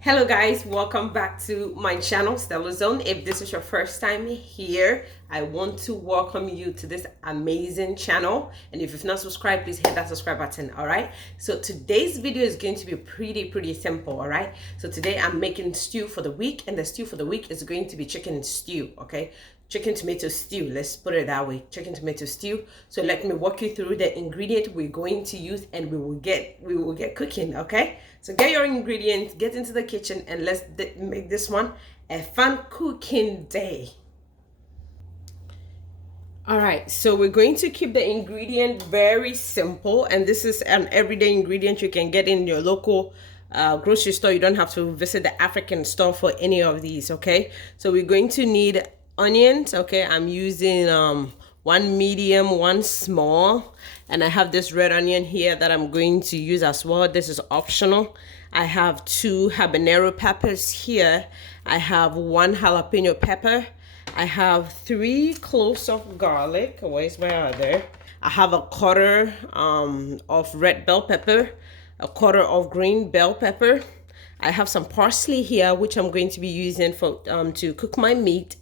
Hello guys, welcome back to my channel StellaZone. If this is your first time here, I want to welcome you to this amazing channel, and if you've not subscribed, please hit that subscribe button. All right, so today's video is going to be pretty simple. All right, so today I'm making stew for the week, and the stew for the week is going to be chicken stew. Okay, chicken tomato stew, let's put it that way, chicken tomato stew. So let me walk you through the ingredient we're going to use, and we will get cooking. Okay, so get your ingredients, get into the kitchen, and let's make this one a fun cooking day. All right, so we're going to keep the ingredient very simple, and this is an everyday ingredient you can get in your local grocery store. You don't have to visit the African store for any of these. Okay, so we're going to need onions. Okay, I'm using one medium, one small, and I have this red onion here that I'm going to use as well. This is optional. I have 2 habanero peppers here. I have 1 jalapeno pepper. I have 3 cloves of garlic. Where's my other? I have a quarter of red bell pepper, a quarter of green bell pepper. I have some parsley here, which I'm going to be using for to cook my meat.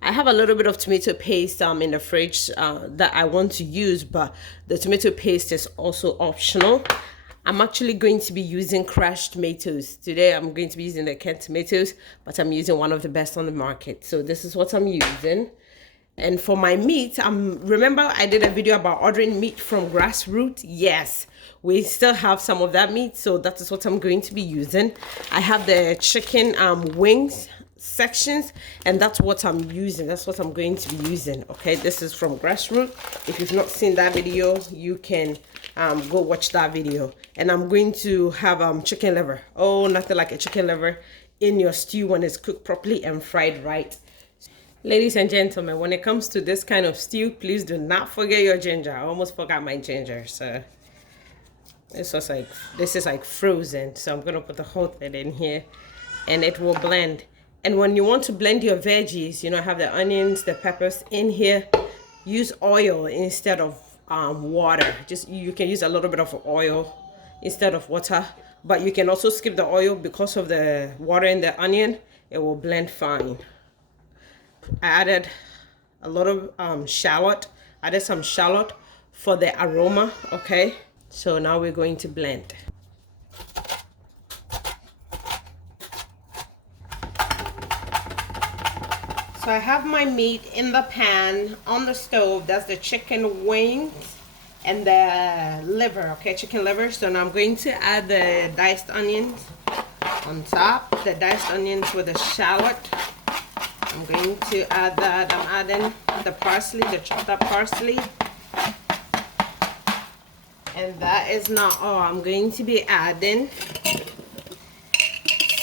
I have a little bit of tomato paste in the fridge that I want to use, but the tomato paste is also optional. I'm actually going to be using crushed tomatoes. Today I'm going to be using the canned tomatoes, but I'm using one of the best on the market. So this is what I'm using. And for my meat, remember I did a video about ordering meat from Grassroots? Yes, we still have some of that meat, so that is what I'm going to be using. I have the chicken wings sections, and that's what I'm using. That's what I'm going to be using. Okay, this is from Grassroots. If you've not seen that video, you can go watch that video. And I'm going to have chicken liver. Oh, nothing like a chicken liver in your stew when it's cooked properly and fried right. Ladies and gentlemen, when it comes to this kind of stew, please do not forget your ginger. I almost forgot my ginger, so this is like frozen. So I'm gonna put the whole thing in here, and it will blend. And when you want to blend your veggies, you know, have the onions, the peppers in here, use oil instead of water. You can use a little bit of oil instead of water, but you can also skip the oil because of the water in the onion. It will blend fine. I added a lot of shallot. I added some shallot for the aroma. Okay, so now we're going to blend. So I have my meat in the pan on the stove. That's the chicken wings and the liver. Okay, chicken liver. So now I'm going to add the diced onions on top. The diced onions with the shallot. I'm going to add that. I'm adding the parsley, the chopped up parsley. And that is not all. I'm going to be adding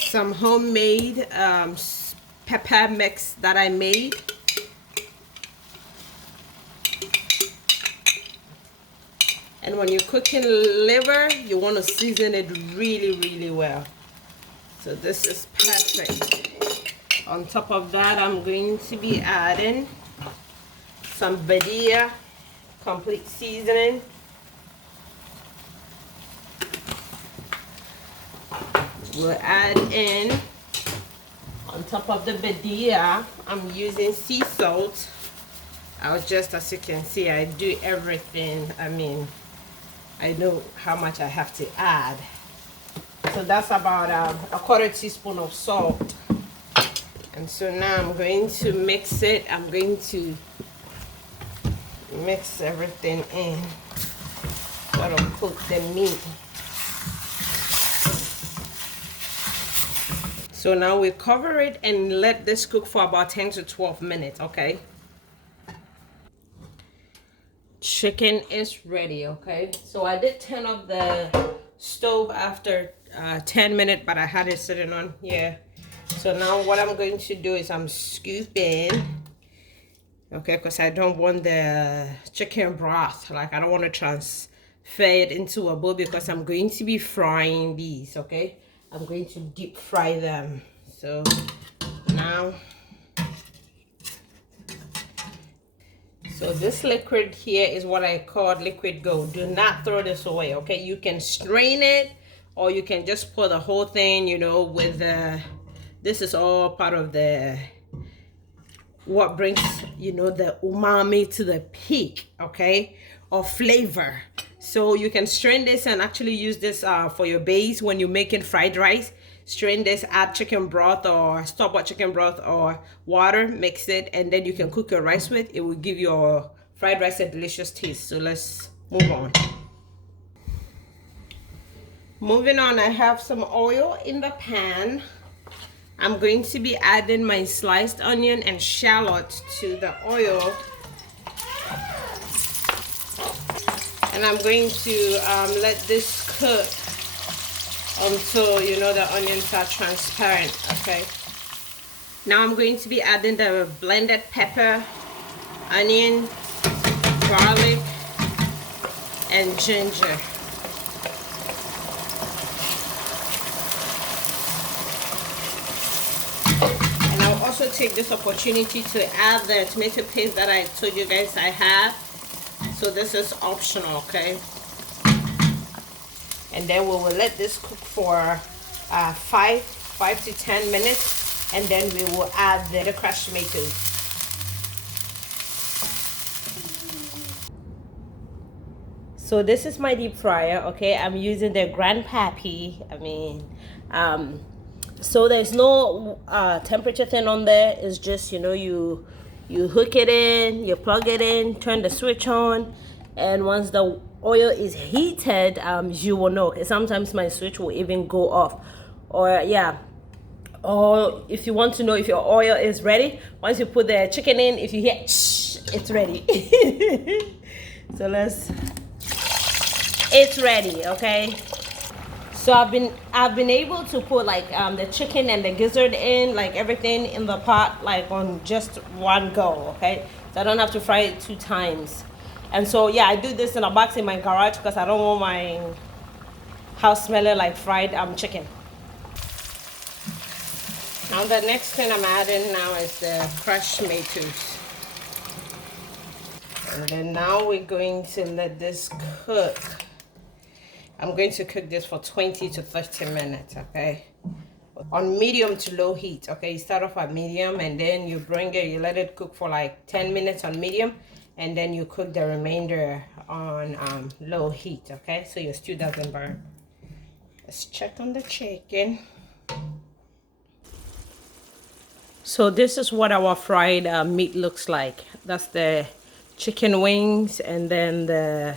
some homemade pepper mix that I made. And when you're cooking liver, you want to season it really well. So this is perfect. On top of that, I'm going to be adding some Badia complete seasoning. We'll add in, on top of the Badia, I'm using sea salt. As you can see, I do everything. I mean, I know how much I have to add. So that's about a quarter teaspoon of salt. And so now I'm going to mix it. I'm going to mix everything in. That'll cook the meat. So now we cover it and let this cook for about 10 to 12 minutes, okay? Chicken is ready, okay? So I did turn off the stove after 10 minutes, but I had it sitting on here. So now what I'm going to do is I'm scooping, okay, because I don't want the chicken broth, like I don't want to transfer it into a bowl because I'm going to be frying these, okay? I'm going to deep fry them. So now, so this liquid here is what I call liquid gold. Do not throw this away, okay? You can strain it or you can just pour the whole thing, you know, with the, this is all part of the, what brings, you know, the umami to the peak, okay, or flavor. So you can strain this and actually use this for your base when you're making fried rice. Strain this, add chicken broth or store-bought chicken broth or water, mix it, and then you can cook your rice with. It will give your fried rice a delicious taste. So let's move on. Moving on, I have some oil in the pan. I'm going to be adding my sliced onion and shallot to the oil. And I'm going to let this cook until, you know, the onions are transparent, okay? Now I'm going to be adding the blended pepper, onion, garlic, and ginger. And I'll also take this opportunity to add the tomato paste that I told you guys I have. So this is optional, okay? And then we will let this cook for 5 to 10 minutes, and then we will add the crushed tomatoes. So this is my deep fryer, okay? I'm using the grandpappy. So there's no temperature thing on there. It's just, you know, you hook it in, you plug it in, turn the switch on, and once the oil is heated, you will know. Sometimes my switch will even go off. Or yeah, or if you want to know if your oil is ready, once you put the chicken in, if you hear shh, it's ready. So it's ready, okay? So I've been able to put like the chicken and the gizzard in, like everything in the pot, like on just one go, okay? So I don't have to fry it 2 times. And so yeah, I do this in a box in my garage because I don't want my house smelling like fried chicken. Now the next thing I'm adding now is the crushed tomatoes. And then now we're going to let this cook. I'm going to cook this for 20 to 30 minutes, okay? On medium to low heat, okay? You start off at medium and then you bring it, you let it cook for like 10 minutes on medium, and then you cook the remainder on low heat, okay? So your stew doesn't burn. Let's check on the chicken. So this is what our fried meat looks like. That's the chicken wings and then the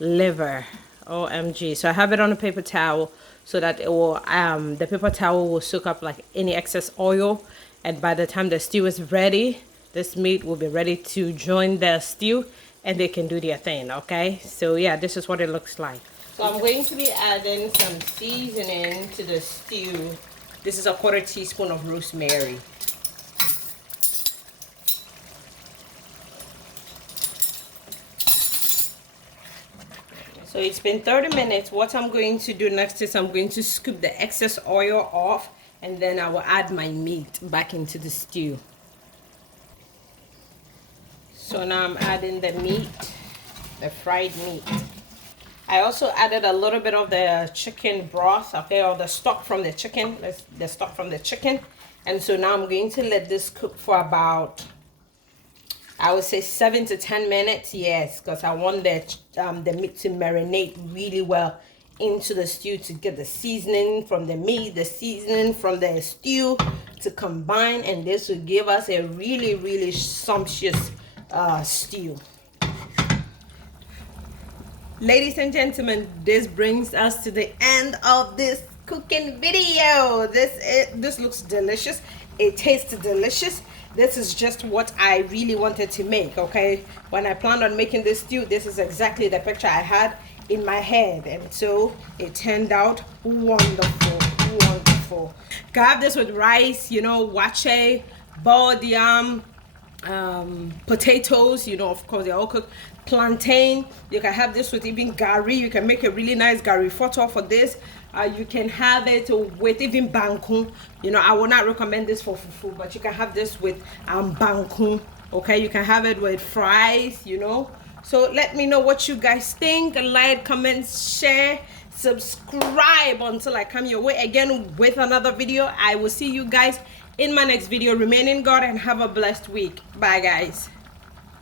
liver. OMG. So I have it on a paper towel so that it will the paper towel will soak up like any excess oil, and by the time the stew is ready, this meat will be ready to join the stew and they can do their thing, okay? So yeah, this is what it looks like. So I'm going to be adding some seasoning to the stew. This is a 1/4 teaspoon of rosemary. So it's been 30 minutes. What I'm going to do next is I'm going to scoop the excess oil off, and then I will add my meat back into the stew. So now I'm adding the meat, the fried meat. I also added a little bit of the chicken broth, okay, or the stock from the chicken. The stock from the chicken. And so now I'm going to let this cook for about, I would say 7 to 10 minutes, yes, because I want the meat to marinate really well into the stew to get the seasoning from the meat, the seasoning from the stew to combine, and this will give us a really, really sumptuous stew. Ladies and gentlemen, this brings us to the end of this cooking video. This looks delicious. It tastes delicious. This is just what I really wanted to make, okay? When I planned on making this stew, this is exactly the picture I had in my head, and so it turned out wonderful, wonderful. You can have this with rice, you know, WAAKYE, Badia, potatoes, you know, of course they're all cooked, plantain. You can have this with even gari. You can make a really nice gari photo for this. You can have it with even bangkun. You know, I would not recommend this for fufu, but you can have this with bangkun, okay? You can have it with fries, you know. So let me know what you guys think. Like, comment, share, subscribe until I come your way again with another video. I will see you guys in my next video. Remain in God and have a blessed week. Bye guys.